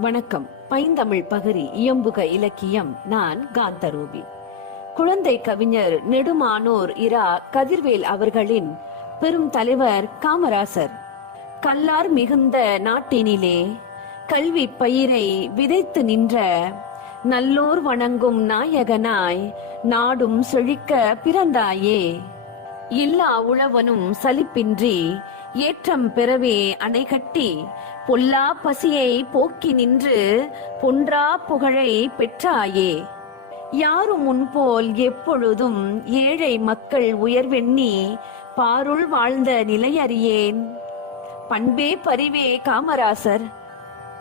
வணக்கம். பைந்தமிழ் பகுதி இயம்புக இலக்கியம். நான் காந்தரூபி. குழந்தை கவிஞர் நெடுமானோர் இரா கதிர்வேல் அவர்களின் பெரும் தலைவர் காமராசர். கல்லார் மிகுந்த நாட்டினிலே கல்வி பயிரை விதைத்து நின்ற நல்லோர் வணங்கும் நாயகனாய் நாடும் செழிக்க பிறந்தாயே. இல்லா உழவனும் சலிப்பின்றி ஏற்றம் பெறவே அணை கட்டி பொல்லா பசியை போக்கி நின்று பொன்றா புகழை பெற்றாயே. யாரும் முன்போல் எப்பொழுதும் ஏழை மக்கள் உயர்வெண்ணி பாருள் வாழ்ந்த நிலையறியேன் பண்பே பரிவே காமராசர்.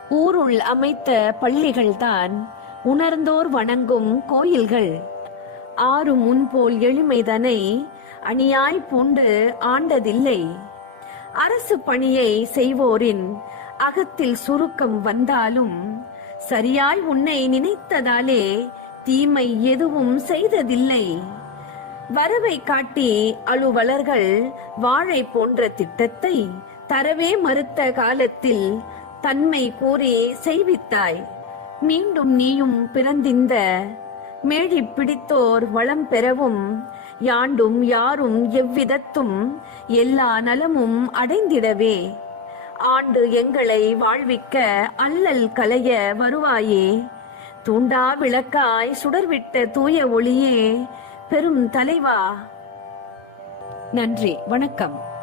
ஊருள் அமைத்த பள்ளிகள்தான் உணர்ந்தோர் வணங்கும் கோயில்கள். ஆறு முன்போல் எளிமைதனை அணியாய் பூண்டு ஆண்டதில்லை. அரசு பணியை செய்வோரின் அகத்தில் சுருக்கம் வந்தாலும் சரியாய் உன்னை நினைத்ததாலே தீமை எதுவும் செய்ததில்லை. வரவை காட்டி அலுவலர்கள் வாழை போன்ற திட்டத்தை தரவே மறுத்த காலத்தில் தன்மை கூறி செய்வித்தாய். மீண்டும் நீயும் பிறந்திந்த மேழி பிடித்தோர் வளம் பெறவும் யாண்டும் யாரும் எவ்விதத்தும் எல்லா நலமும் அடைந்திடவே. ஆண்டு எங்களை வாழ்விக்க அல்லல் கலைய வருவாயே. தூண்டா விளக்காய் சுடர்விட்ட தூய ஒளியே. பெரும் தலைவா. நன்றி வணக்கம்.